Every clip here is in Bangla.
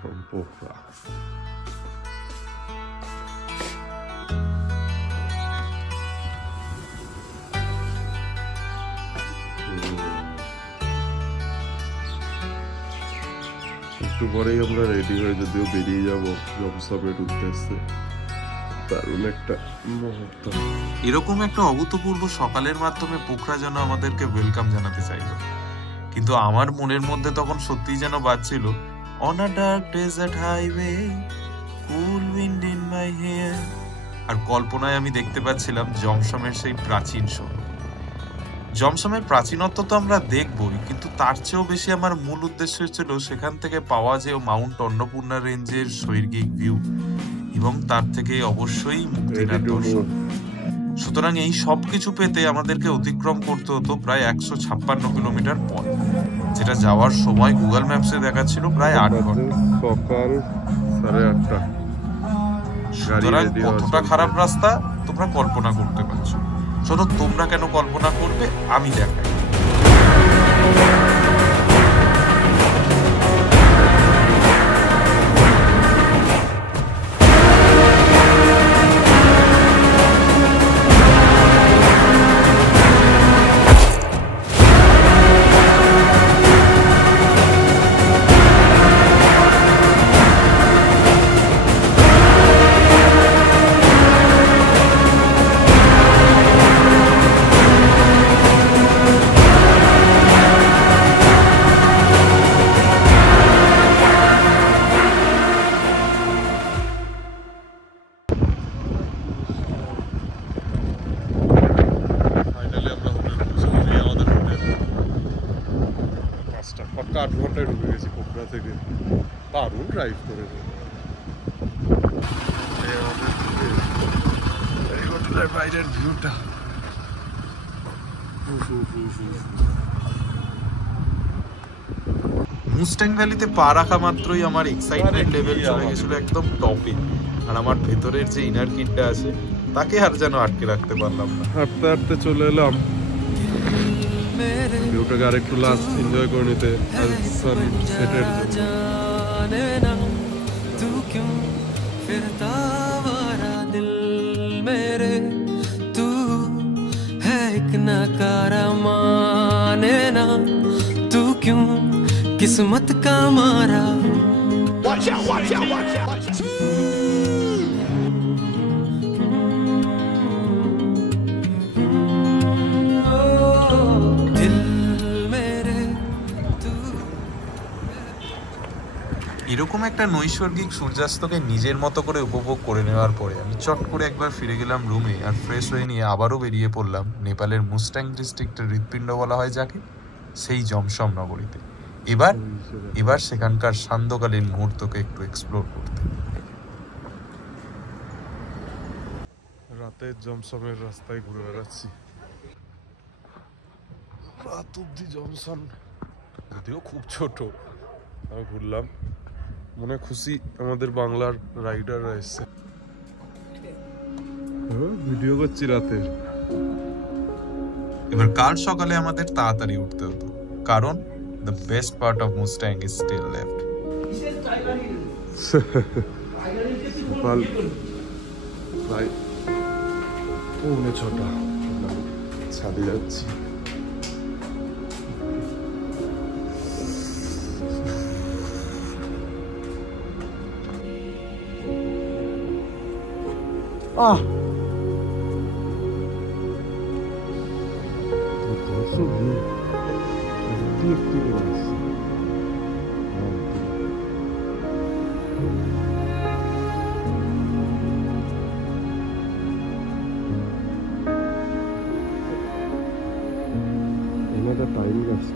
from Pokhara. একটু পরেই আমরা রেডি হয়ে যদিও বেরিয়ে যাবো জমসমের উদ্দেশ্যে। দারুণ একটা মুহূর্ত। এরকম একটা অভূতপূর্ব সকালের মাধ্যমে পোখরা যেন আমাদেরকে ওয়েলকাম জানাতে চাইলো, কিন্তু আমার মনের মধ্যে তখন সত্যিই যেন বাজছিল on a dark desert highway cool wind in my hair. আর কল্পনায় আমি দেখতে পাচ্ছিলাম জমসমের সেই প্রাচীন শহর। জমসমের প্রাচীনত্ব তো আমরা দেখবই, কিন্তু তার চেয়েও বেশি আমার মূল উদ্দেশ্য ছিল সেখান থেকে পাওয়া যে মাউন্ট অন্নপূর্ণা রেঞ্জের শৈর্গিক ভিউ এবং তার থেকে অবশ্যই মুক্তিনাথ দর্শন। সুতরাং এই সব কিছু পেতে আমাদেরকে অতিক্রম করতে হতো প্রায় 156 কিলোমিটার পথ, যেটা যাওয়ার সময় গুগল ম্যাপসে দেখাচ্ছিল প্রায় 8 ঘন্টা। সকাল 8:30। সুতরাং কতটা খারাপ রাস্তা তোমরা কল্পনা করতে পারছো। চলো তোমরা কেন কল্পনা করবে আমি দেখাই। পাক্কা 8 ঘন্টায় ঢুকে গেছি পোখরা থেকে। দারুণ ড্রাইভ করেছে। বাইরের ভিউটা মুস্ট্যাং ভ্যালিতে পা রাখা মাত্রই আমার এক্সাইটমেন্ট লেভেল চলে গেছিল একদম টপে। আর আমার ভেতরের যে ইনার কিডটা আছে তাকে আর যেন আটকে রাখতে পারলাম না। হাঁটতে হাঁটতে চলে এলাম ভিউটাকে আরেকটু লাস্ট এনজয় করে নিতে সানসেটের জন্য। किस्मत का मारा এরকম একটা নৈসর্গিক সূর্যাস্তকে নিজের মতো করে উপভোগ করে নেওয়ার পরে আমি চট করে একবার ফিরে গেলাম রুমে আর ফ্রেশ হয়ে নিয়ে আবারও বেরিয়ে পড়লাম নেপালের মুস্ট্যাং ডিস্ট্রিক্টের হৃৎপিণ্ড বলা হয় যাকে, সেই জমসম নগরীতে। এবার সেখানকার সান্ধ্যকালীন মুহূর্তকে একটু এক্সপ্লোর করতে। রাতের জমসমের রাস্তায় ঘুরে বেড়াচ্ছি। রাত অব্দি জমসম, যদিও খুব ছোট, আমি ঘুরলাম। মনে খুশি আমাদের বাংলার রাইডাররা এসছে। ভিডিও করছি রাতের। এবার কাল সকালে আমাদের তাড়াতাড়ি উঠতে হতো, কারণ the best part of Mustang is still left. সকাল প্রায় 6:45 ছাদে যাচ্ছি। টাইম লাগছে।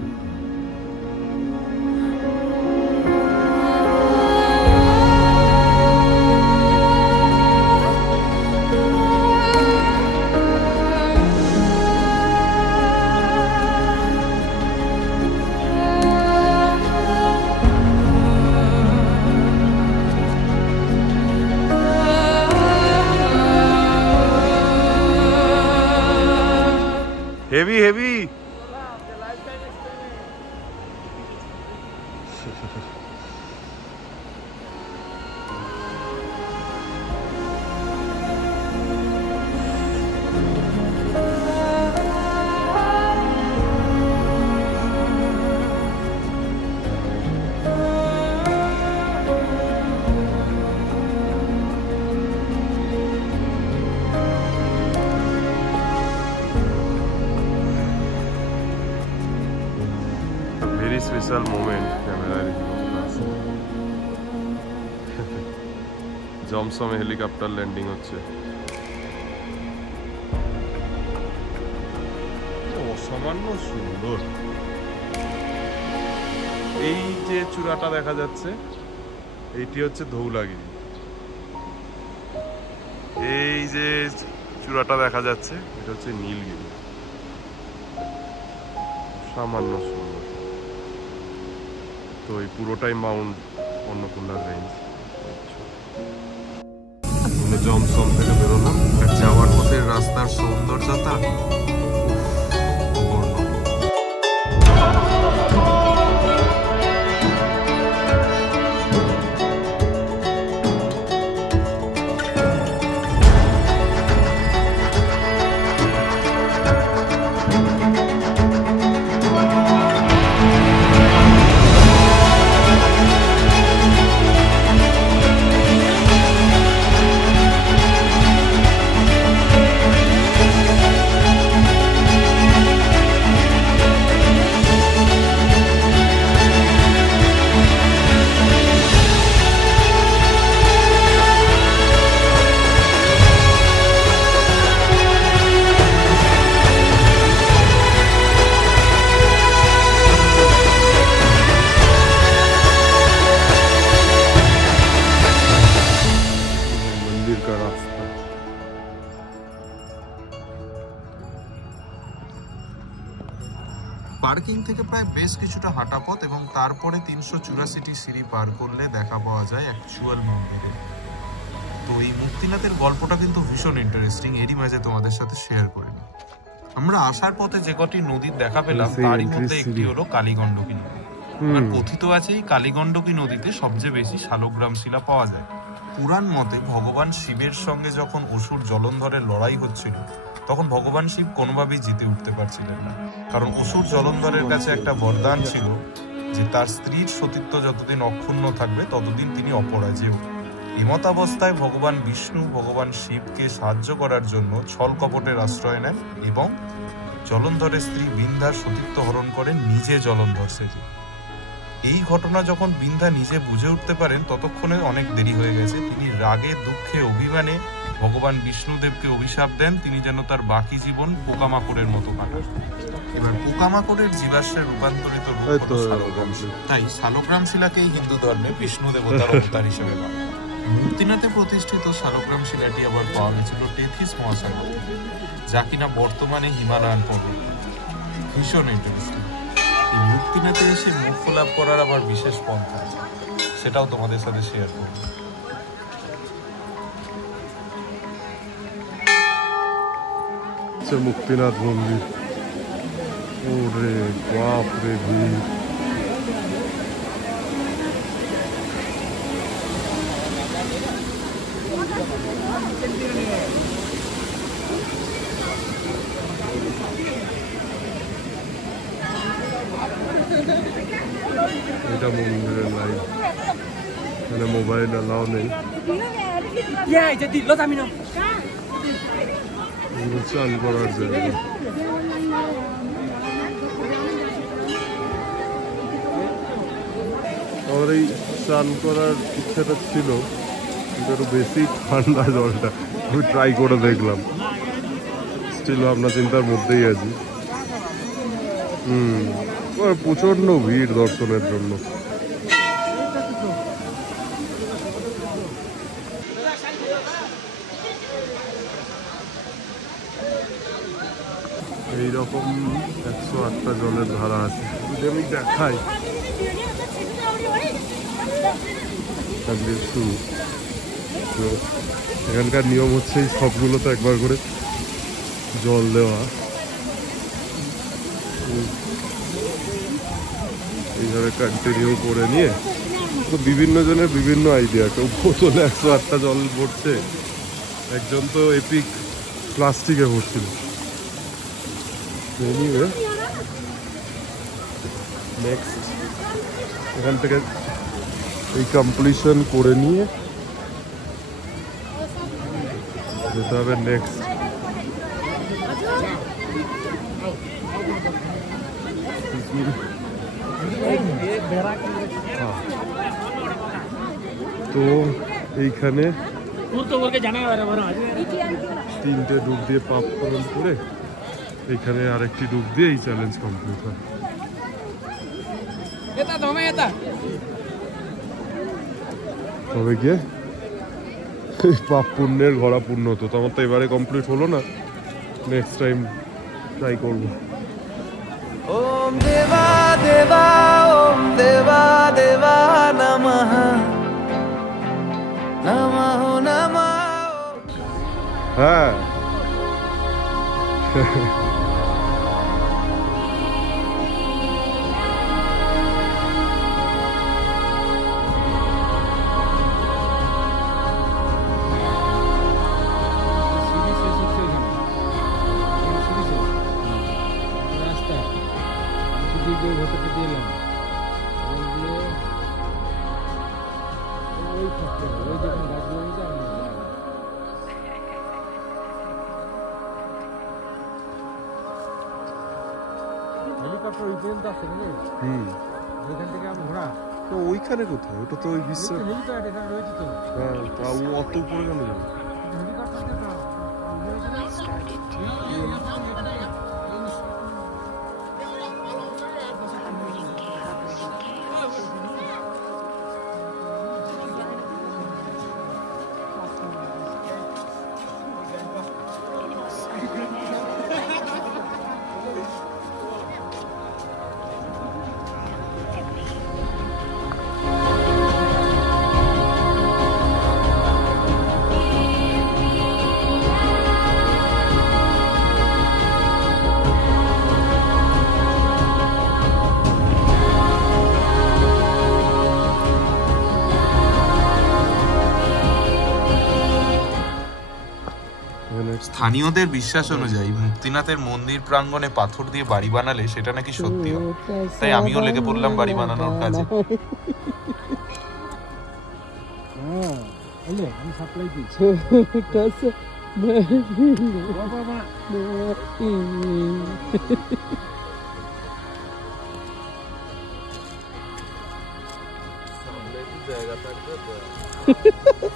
হেভি হেভি স্পেশাল মোমেন্ট ক্যামেরায় আছে। জমসমে হেলিকপ্টার ল্যান্ডিং হচ্ছে, অসামান্য সুন্দর। এই যে চূড়াটা দেখা যাচ্ছে এইটি হচ্ছে ধৌলাগিরি। এই যে চূড়াটা দেখা যাচ্ছে এটা হচ্ছে নীলগিরি। সামান্য সুন্দর। তো এই পুরোটাই মাউন্ট অন্নপূর্ণা রেঞ্জ। জমসম থেকে বেরোলাম, যাওয়ার পথে রাস্তার সৌন্দর্যতা অপূর্ণ। পার্কিং থেকে প্রায় বেশ কিছুটা হাঁটা পথ এবং তারপরে 384টি সিঁড়ি পার করলে দেখা পাওয়া যায় অ্যাকচুয়াল মন্দিরে। তো এই মুক্তিনাথের গল্পটা কিন্তু ভীষণ ইন্টারেস্টিং, এরই মাঝে তোমাদের সাথে শেয়ার করে নিই। আমরা আসার পথে যে কটি নদীর দেখা পেলাম তারই মধ্যে একটি হলো কালীগণ্ডকী নদী। আর কথিত আছে এই কালীগণ্ডকী নদীতে সবচেয়ে বেশি শালগ্রাম শিলা পাওয়া যায়। পুরাণ মতে ভগবান শিবের সঙ্গে যখন অসুর জলন্ধরের লড়াই হচ্ছিল তখন ভগবান শিব কোনোভাবেই জিতে উঠতে পারছিলেন না, কারণ অসুর জলন্ধরের কাছে একটা বরদান ছিল যে তার স্ত্রীর সতীত্ব যতদিন অক্ষুণ্ণ থাকবে ততদিন তিনি অপরাজেয়। এমতাবস্থায় ভগবান বিষ্ণু ভগবান শিবকে সাহায্য করার জন্য ছল কপটের আশ্রয় নেন এবং জলন্ধরের স্ত্রী বিন্ধ্যার সতীত্ব হরণ করেন নিজে জলন্ধর সেজে। এই ঘটনা যখন বিন্ধ্যা নিজে বুঝে উঠতে পারেন ততক্ষণে অনেক দেরি হয়ে গেছে। তিনি রাগে দুঃখে অভিমানে ভগবান বিষ্ণুদেবকে অভিশাপ দেন তিনি যেন তার বাকি জীবন পোকামাকড়ের মতো কাটান। এবার পোকামাকড়ের জীবাশ্মে রূপান্তরিত রূপ হলো শালগ্রাম শিলা। তাই শালগ্রাম শিলাকেই হিন্দু ধর্মে বিষ্ণু দেবতার অবতার হিসেবে মানা হয়। মুক্তিনাথে প্রতিষ্ঠিত শালগ্রাম শিলাটি আবার পাওয়া গেছিল টেথিস মহাসাগর থেকে, যা কিনা বর্তমানে হিমালয়ান পর্বত। ভীষণ ইন্টারেস্টিং। এই মুক্তিনাথে এসে মোক্ষ লাভ করার আবার বিশেষ পন্থা আছে, সেটাও তোমাদের সাথে শেয়ার করব। মুক্তিনাথ মন্দির, ওরে বাপ রে ভিড়। এটা মন্দিরের লাইন, এখানে মোবাইল অ্যালাউ নেই। চান করার জায়গা। আমার এই চান করার ইচ্ছাটা ছিল, কিন্তু একটু বেশি ঠান্ডা জলটা, আমি ট্রাই করে দেখলাম। স্টিল ভাবনা চিন্তার মধ্যেই আছি। প্রচন্ড ভিড় দর্শনের জন্য। এইরকম 108টা জলের ধারা আছে, যদি আমি দেখাই। এখানকার নিয়ম হচ্ছে এই সবগুলোতে একবার করে জল দেওয়া। এইভাবে কন্টিনিউ করে নিয়ে, তো বিভিন্ন জনের বিভিন্ন আইডিয়া। কেউ বোতলে 108টা জল ভরছে, একজন তো এপিক প্লাস্টিকে ভরছিল। এনিওয়ে নেক্সট এখান থেকে এই কমপ্লিশন করে নিয়ে যেতে হবে নেক্সট। তো এইখানে 3টে ডুব দিয়ে পাপ করণ করে এইখানে আরেকটি ডুব দিয়ে এই চ্যালেঞ্জ কমপ্লিট হয়। তবে গিয়ে পাপ পুণ্যের ঘোড়া পূর্ণ হতো। তো আমার তো এবারে কমপ্লিট হলো না, নেক্সট টাইম ট্রাই করবো। ओम देवा देवा ओम देवा देवा नमः नमः नमः। হ্যাঁ তো ওইখানে কোথায়? ওটা তো ওই বিশ্ব। হ্যাঁ, তা ও অত উপরে কেন যাবে? স্থানীয়দের বিশ্বাস অনুযায়ী মুক্তিনাথের মন্দির প্রাঙ্গণে পাথর দিয়ে বাড়ি বানালে সেটা নাকি সত্যি হয়। তাই আমিও লেগে পড়লাম বাড়ি বানানোর কাজে।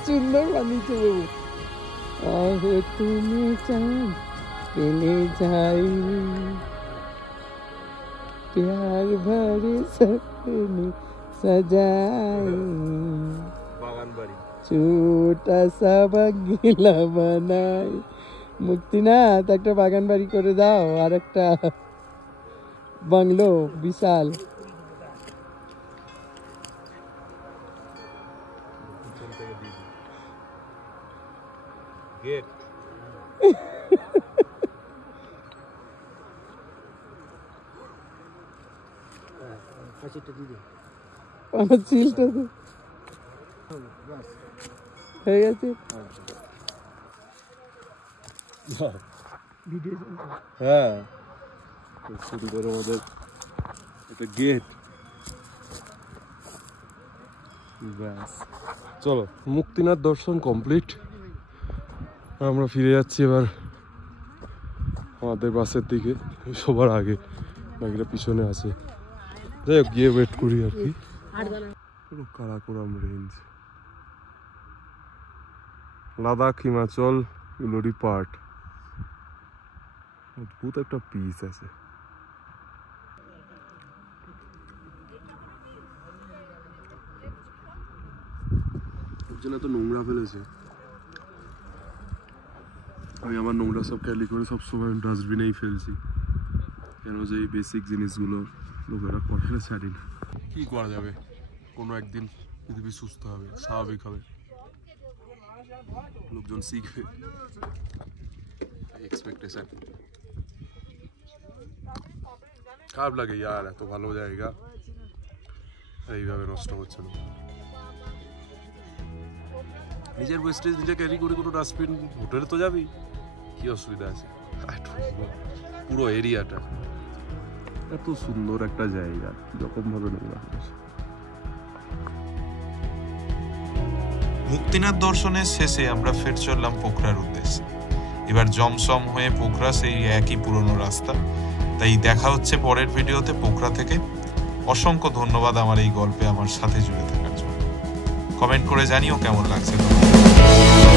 সুন্দর বানিয়েছে বাবু। আগে তুমি চাঁদ পেলে যাই, प्यार भरे सपने सजाए, छोटा सा बंगला বানাই। মুক্তিনাথ একটা বাগান বাড়ি করে দাও, আর একটা বাংলো বিশাল। পাঁচিলটা হয়ে গেছে। হ্যাঁ, সুন্দর আমাদের একটা গেট। ব্যাস, চলো মুক্তিনাথ দর্শন কমপ্লিট। আমরা ফিরে যাচ্ছি এবার আমাদের বাসের দিকে, সবার আগে, বাকিরা পিছনে আছে। যাই হোক, গিয়ে ওয়েট করি আর কি। কারাকোরাম রেঞ্জ, লাদাখ, হিমাচল, উলুরি পার্ট। অদ্ভুত একটা পিস আছে। তো নোংরা ফেলেছে। আমি আমার নোংরা সব ক্যালি করে সবসময় ডাস্টবিনেই ফেলছি, কেন যে এই বেসিক জিনিসগুলো লোকেরা করে না, জানি না কি করা যাবে। কোনো একদিন পৃথিবী সুস্থ হবে, স্বাভাবিক হবে, লোকজন শিখবে, এক্সপেকটেশন। খারাপ লাগে ইয়ার, এত ভালো জায়গা এইভাবে নষ্ট করছে না। নিজের ওয়েস্টেজ নিজে ক্যারি করে কোনো ডাস্টবিন, হোটেলে তো যাবি, কি অসুবিধা আছে? পুরো এরিয়াটা এত সুন্দর একটা জায়গা, যখন ভাবে নোংরা করেছে। মুক্তিনাথ দর্শনের শেষে আমরা ফের চললাম পোখরার উদ্দেশ্যে। এবার জমসম হয়ে পোখরা সেই একই পুরনো রাস্তা। তাই দেখা হচ্ছে পরের ভিডিওতে পোখরা থেকে। অসংখ্য ধন্যবাদ আমার এই গল্পে আমার সাথে জুড়ে থাকার জন্য। কমেন্ট করে জানিও কেমন লাগছে তোমার।